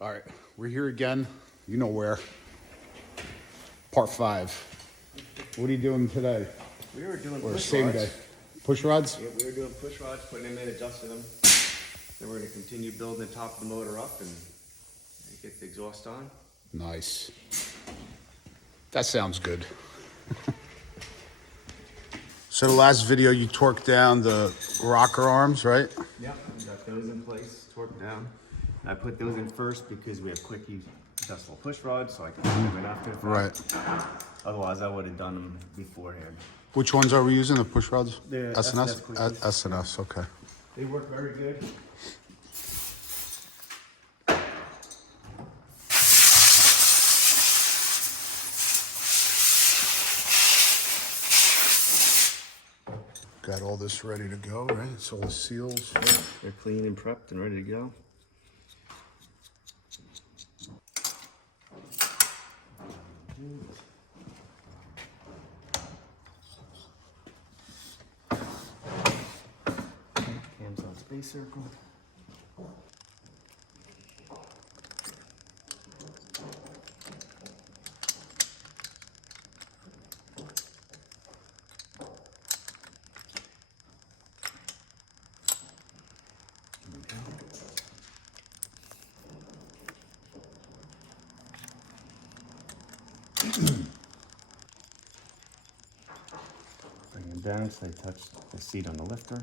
All right, we're here again. You know where. Part 5. What are you doing today? We were doing Or push same rods. day? Push rods? Yeah, we were doing push rods, putting them in, adjusting them. Then we're going to continue building the top of the motor up and get the exhaust on. Nice. That sounds good. So the last video you torqued down the rocker arms, right? Yep, we got those in place, torqued down. I put those in first because we have quick adjustable push rods, so I can put them in after the fact. Right. Otherwise, I would have done them beforehand. Which ones are we using, the push rods? The S&S? quickies. S&S, okay. They work very good. Got all this ready to go, right? It's all the seals. They're clean and prepped and ready to go. Cams on space circle. Bring them down so they touch the seat on the lifter.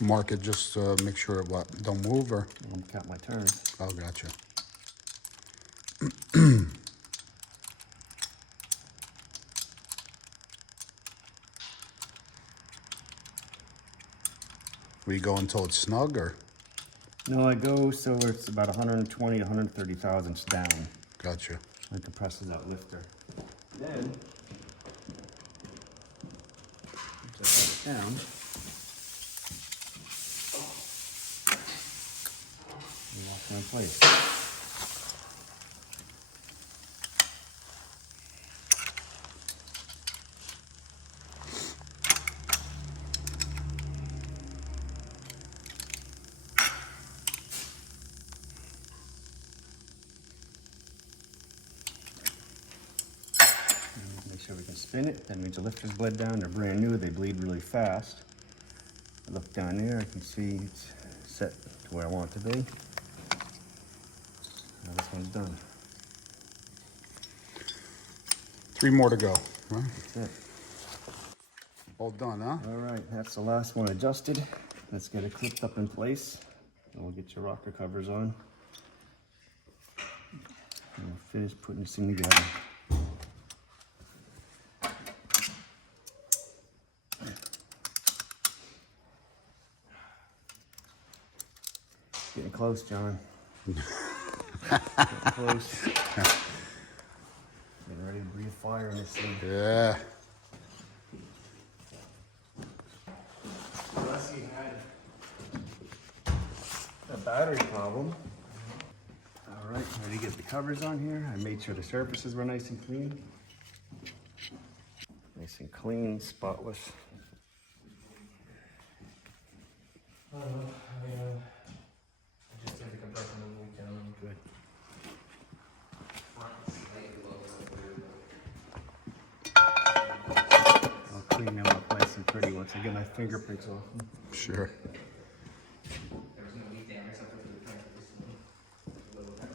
Mark it just to make sure what don't move or. I'm gonna count my turns. Oh, gotcha. We go until it's snug or? No, I go so it's about 120 to 130 thousandths down. Gotcha. It compresses that lifter. Then, once I have it down, we lock it in place. Make sure we can spin it. That means the lifter's bled down. They're brand new. They bleed really fast. I look down there. I can see it's set to where I want it to be. Now this one's done. 3 more to go, right? That's it. All done, huh? All right, that's the last one adjusted. Let's get it clipped up in place. And we'll get your rocker covers on. And we'll finish putting this thing together. Getting close, John. Getting close. Getting ready to breathe fire in this thing. Yeah. Unless you had a battery problem. All right, ready to get the covers on here. I made sure the surfaces were nice and clean. Nice and clean, spotless. I just did the compression on the weekend. Good. I'll clean them up nice and pretty once I get my fingerprints off them. Sure. There was no leak down except for the tank. A little bit,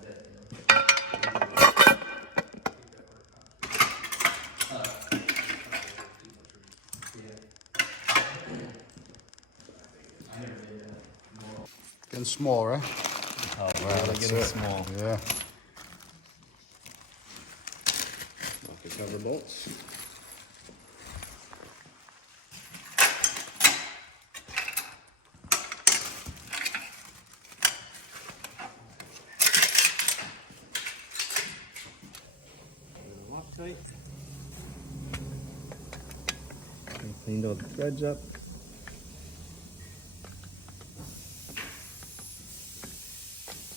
I never did that. Getting small, right? Oh, Wow, really that's getting it. small. Yeah. Off the cover bolts. Loctite. Cleaned all the threads up.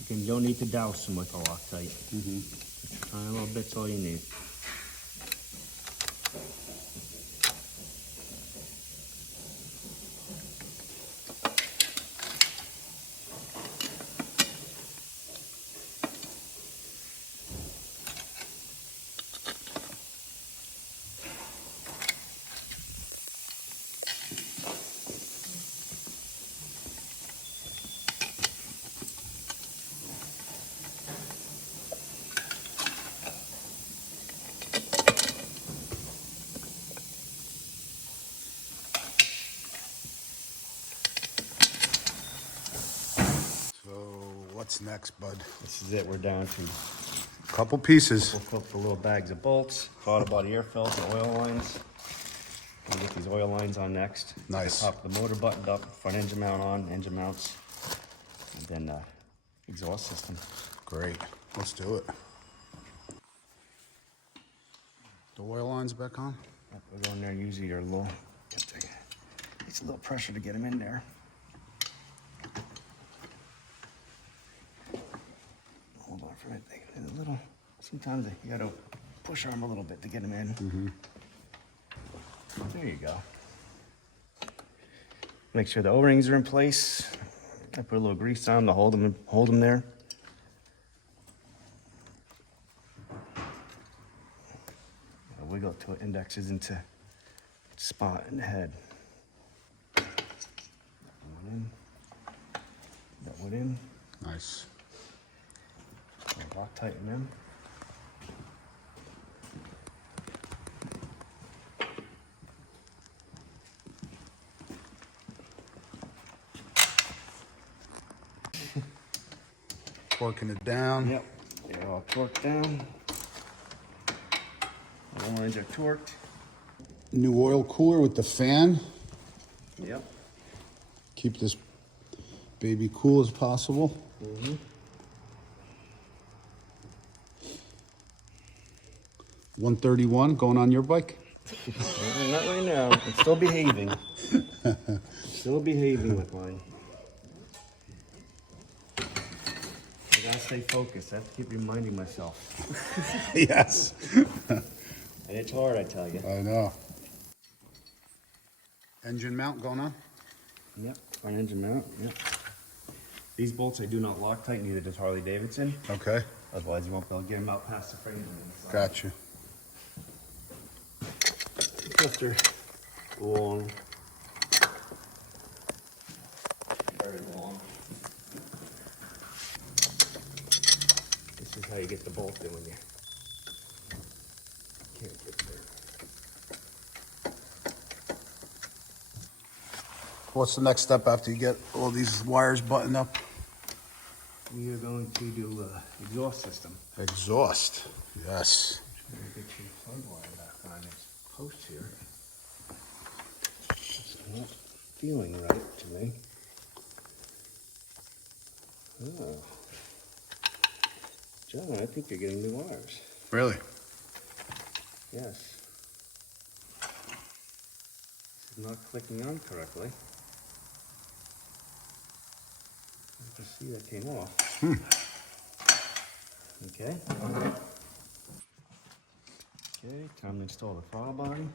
Again, you don't need to douse them with a Loctite. Tiny little bit's all you need. What's next, bud? This is it. We're down to Couple pieces. we'll flip the little bags of bolts, throttle body air fills, and oil lines. We'll get these oil lines on next. Nice. Top of the motor buttoned up, front engine mount on, engine mounts, and then exhaust system. Great. Let's do it. The oil line's back on? We'll go in there. Usually they're low. It's a little pressure to get them in there. Hold on for a minute. There's a little. Sometimes you gotta push them a little bit to get them in. There you go. Make sure the O-rings are in place. I put a little grease on them to hold them there. Wiggle it till it indexes into spot in the head. That one in. That one in. Nice. Lock tighten them. Torquing it down. Yep, they're all torqued down. All lines are torqued. New oil cooler with the fan. Yep. Keep this baby cool as possible. 131 going on your bike? Not right now. It's still behaving. Still behaving with mine. I gotta stay focused. I have to keep reminding myself. Yes. And it's hard, I tell you. I know. Engine mount going on? Yep, front engine mount, yep. These bolts I do not Loctite, neither does Harley Davidson. Okay. Otherwise you won't be able to get them out past the frame. Gotcha. Filter long. Very long. This is how you get the bolt in when you can't get there. What's the next step after you get all these wires buttoned up? We are going to do exhaust system. Exhaust. Yes. I'm gonna get you plug wire back on this post here. It's not feeling right to me. Oh. John, I think you're getting new wires. Really? Yes. This is not clicking on correctly. I can see that came off. Okay. Okay, time to install the throttle body.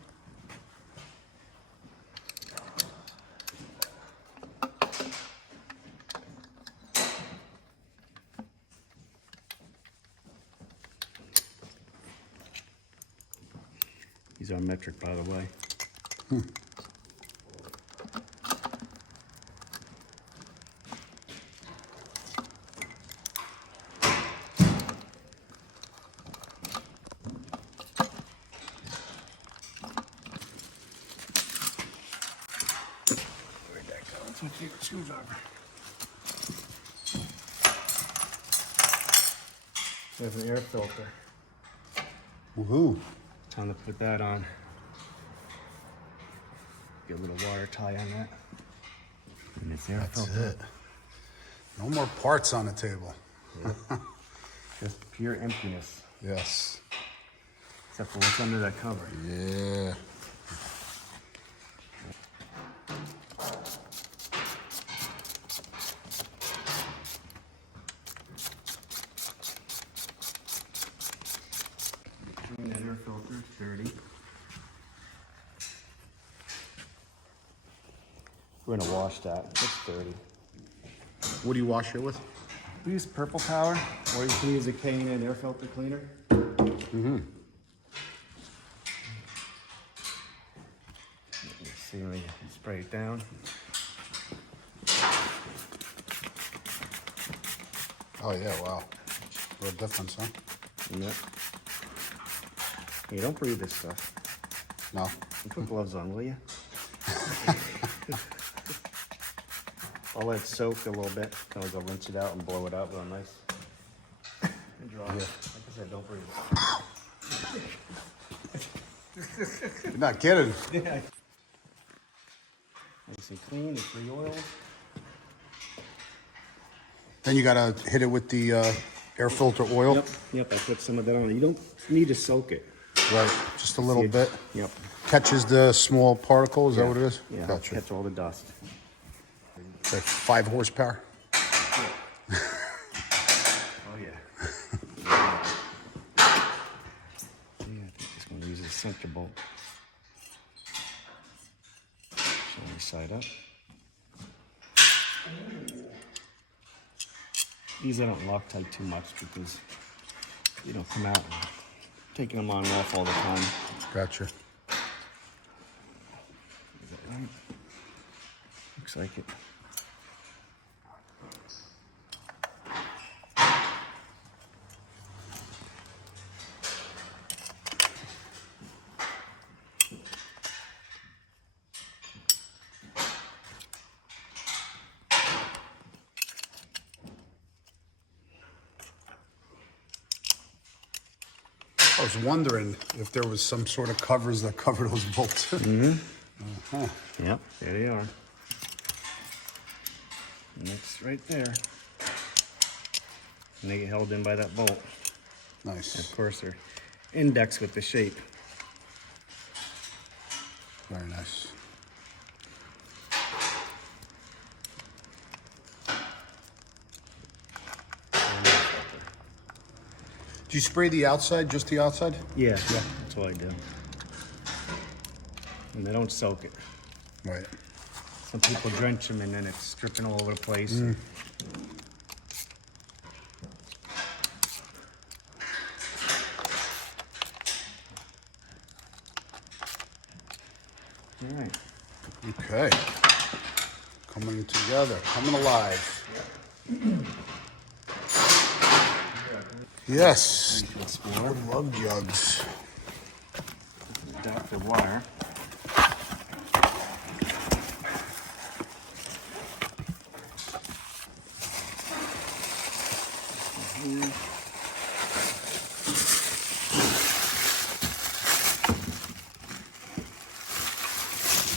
These are metric, by the way. Where'd that go? That's my favorite screwdriver. There's an air filter. Woohoo. Time to put that on. Get a little water tie on that. And it's air That's filter. it. No more parts on the table. Just pure emptiness. Yes. Except for what's under that cover. Yeah. Clean that air filter, it's dirty. We're gonna wash that. It's dirty. What do you wash it with? We use Purple Power, or you can use a K&N air filter cleaner. Let's see, we spray it down. Oh yeah, wow. Real difference, huh? Yep. You don't breathe this stuff. No. You put gloves on, will you? I'll let it soak a little bit. Then we'll go rinse it out and blow it out real nice. And dry. Like I said, don't breathe. You're not kidding. Yeah. Nice and clean, the free oil. Then you gotta hit it with the air filter oil. Yep, I put some of that on. You don't need to soak it. Right, just a little bit. Yep. Catches the small particles, is that what it is? Yeah, Gotcha. catch all the dust. Like 5 horsepower. Oh yeah. I think just gonna use a center bolt. Show the side up. These I don't Loctite too much because you don't come out and taking them on and off all the time. Gotcha. Is that right? Looks like it. I was wondering if there was some sort of covers that cover those bolts. Uh-huh. Yep, there they are. And that's right there. And they get held in by that bolt. Nice. And of course, they're indexed with the shape. Very nice. Do you spray the outside, just the outside? Yeah, that's what I do. And they don't soak it. Right. Some people drench them and then it's dripping all over the place. All right. Okay. Coming together, coming alive. Yes. Explore. Love jugs. Adapter wire.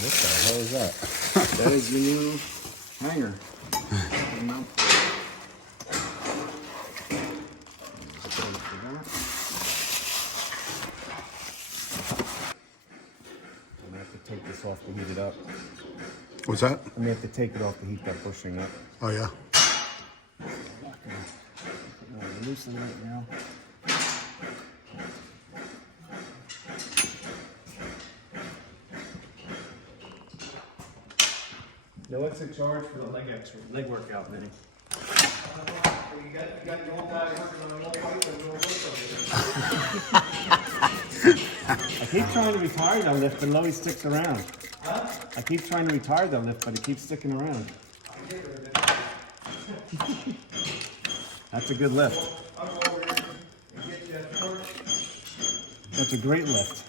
What the hell is that? That is your new hanger. Mount. I'm gonna have to take this off to heat it up. What's that? I'm gonna have to take it off to heat that bushing up. Oh, yeah. Loosen right now. No extra charge for the leg workout, Vinny. I keep trying to retire the lift, but it always sticks around. Huh? I keep trying to retire the lift, but it keeps sticking around. That's a good lift. That's a great lift.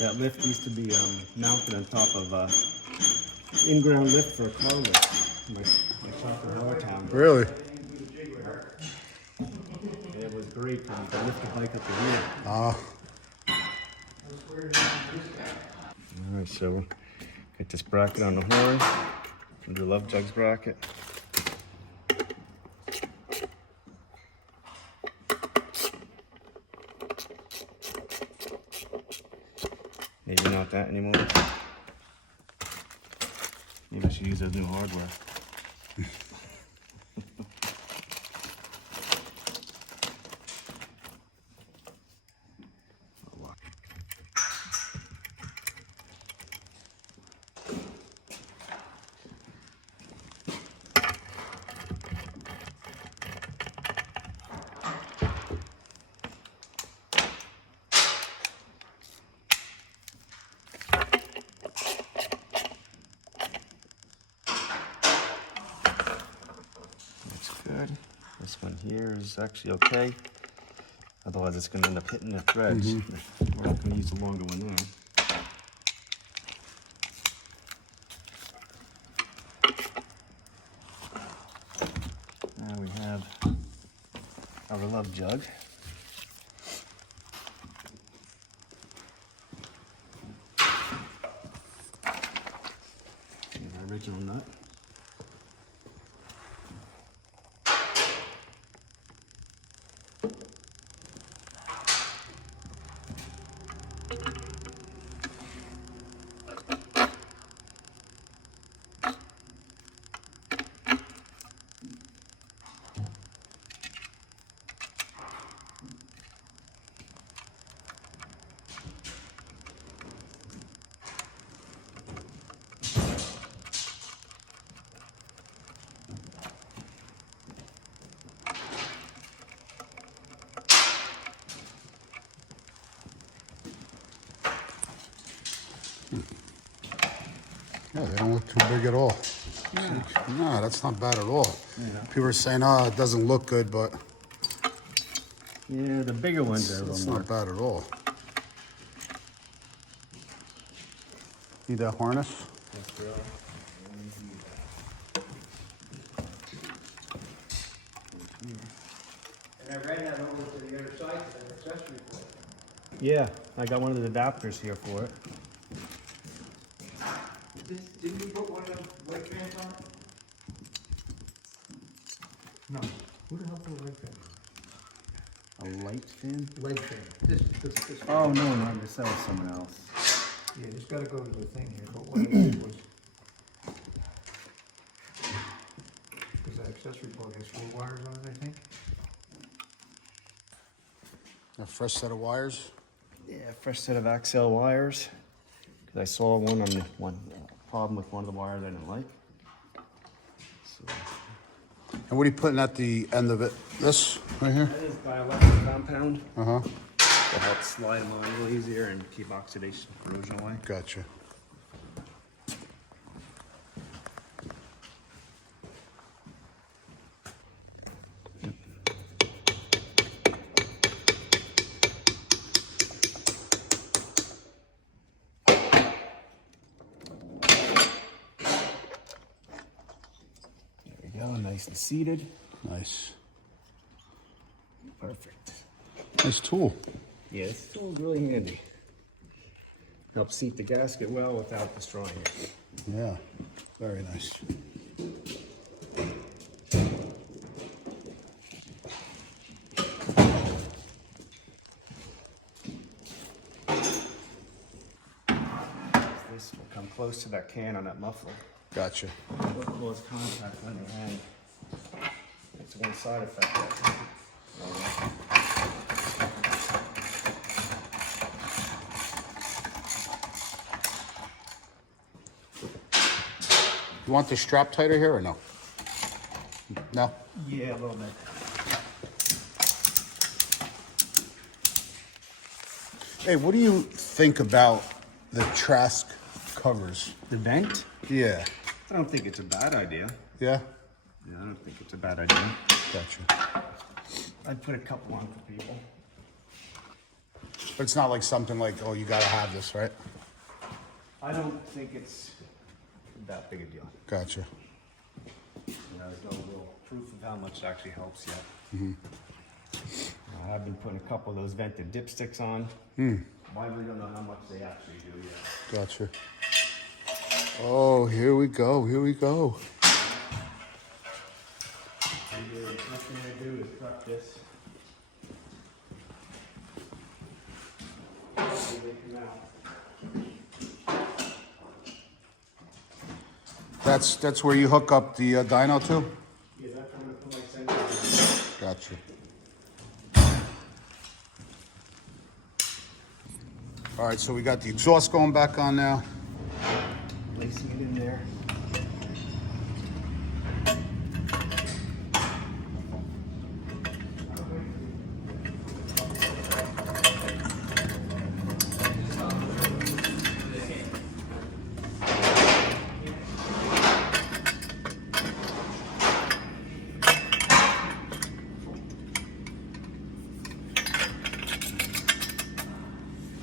That lift used to be mounted on top of in-ground lift for a car lift. My shop in Town. Really? It was great when you could lift the bike up the hill. All right, so get this bracket on the horn. The Love Jugs bracket. Maybe not that anymore. Maybe I should use those new hardware. Good. This one here is actually okay. Otherwise, it's going to end up hitting the threads. We're not going to use the longer one there. our love jug. And our original nut. Yeah, they don't look too big at all. No, that's not bad at all. People are saying, oh, it doesn't look good, but Yeah, the bigger ones are a it's little more. not bad at all. Need that harness? And I ran that over to the other side to the accessory for it. Yeah, I got one of the adapters here for it. Didn't you put one of those white fans on it? No. Who the hell put a white fan on A light fan? it? Light fan. This. Oh, no, not this. That was someone else. Yeah, it's gotta go to the thing here, but what it did was. Because that accessory plug has 4 wires on it, I think. A fresh set of wires? Yeah, fresh set of Axel wires. Because I saw one problem with one of the wires I didn't like. So, And what are you putting at the end of it? This right here? that is dielectric compound. Uh-huh. To help slide them on a little easier and keep oxidation corrosion away. Gotcha. There we go, nice and seated. Nice. Perfect. Nice tool. Yeah, this tool's really handy. Helps seat the gasket well without destroying it. Yeah, very nice. This will come close to that can on that muffler. Gotcha. What close contact on your hand. It's one side effect. You want the strap tighter here or no? No? Yeah, a little bit. Hey, what do you think about the Trask covers? The vent? Yeah. I don't think it's a bad idea. Yeah? Yeah, I don't think it's a bad idea. Gotcha. I'd put a couple on for people. But it's not like something like, oh, you gotta have this, right? I don't think it's that big a deal. Gotcha. There's no real proof of how much it actually helps yet. I have been putting a couple of those vented dipsticks on. I really don't know how much they actually do yet. Gotcha. Oh, here we go. Here we go. The first thing I do is prep this. See if they come out. That's where you hook up the dyno to? Yeah, that's where I'm gonna put my sensor. Gotcha. All right, so we got the exhaust going back on now. Placing it in there.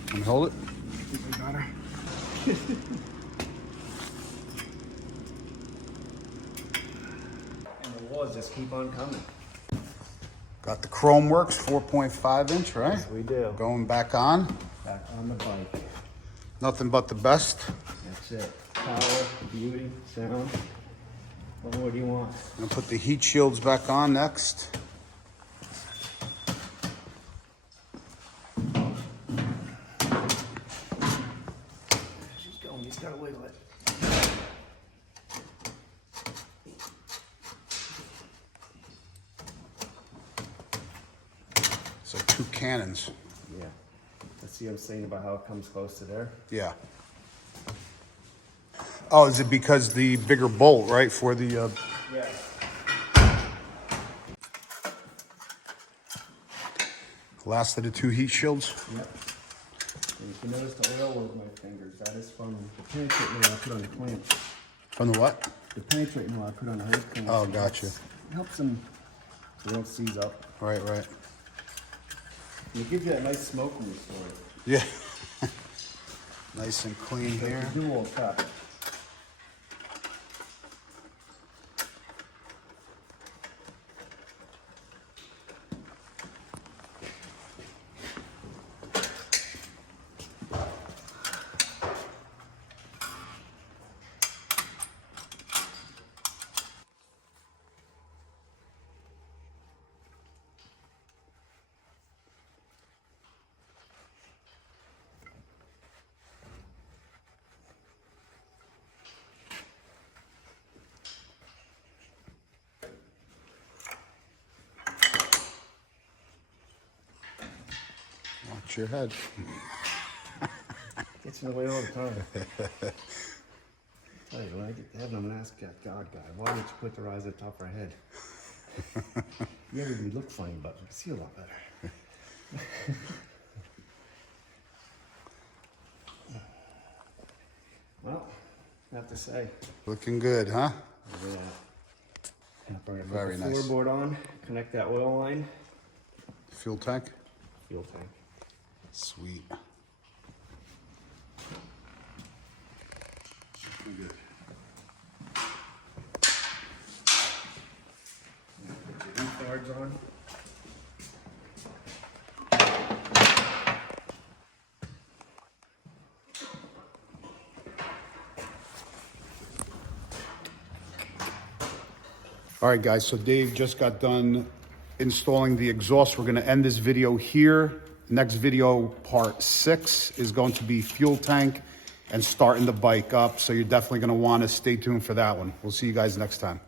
Can you hold it? We got her. And the walls just keep on coming. Got the Chrome Werks 4.5 inch, right? Yes, we do. Going back on. Back on the bike. Nothing but the best. That's it. Power, beauty, sound. What more do you want? Gonna put the heat shields back on next. She's going. You just gotta wiggle it. So 2 cannons. Yeah. Let's see what I'm saying about how it comes close to there. Yeah. Oh, is it because the bigger bolt, right, for the... Yeah. last of the 2 heat shields? Yep. And if you notice the oil with my fingers, that is from the penetrate nail I put on the clamp. From the what? The penetrate nail I put on the hose clamp. Oh, gotcha. It helps them so they don't seize up. Right. And it gives you that nice smoke when you store it. Yeah. Nice and clean So here. it's a dual cut. Watch your head. Gets in the way all the time. Tell you, when I get to heaven, I'm gonna ask that God guy, why did you put the eyes at the top of our head? You ever really look funny, but you see a lot better. Well, I have to say, Looking good, huh? look at that. Put Very the nice. floorboard on, connect that oil line, Fuel tank? fuel tank. Sweet. Good. Put your leaf guards on. All right, guys, so Dave just got done installing the exhaust. We're going to end this video here. Next video, part 6, is going to be fuel tank and starting the bike up. So you're definitely going to want to stay tuned for that one. We'll see you guys next time.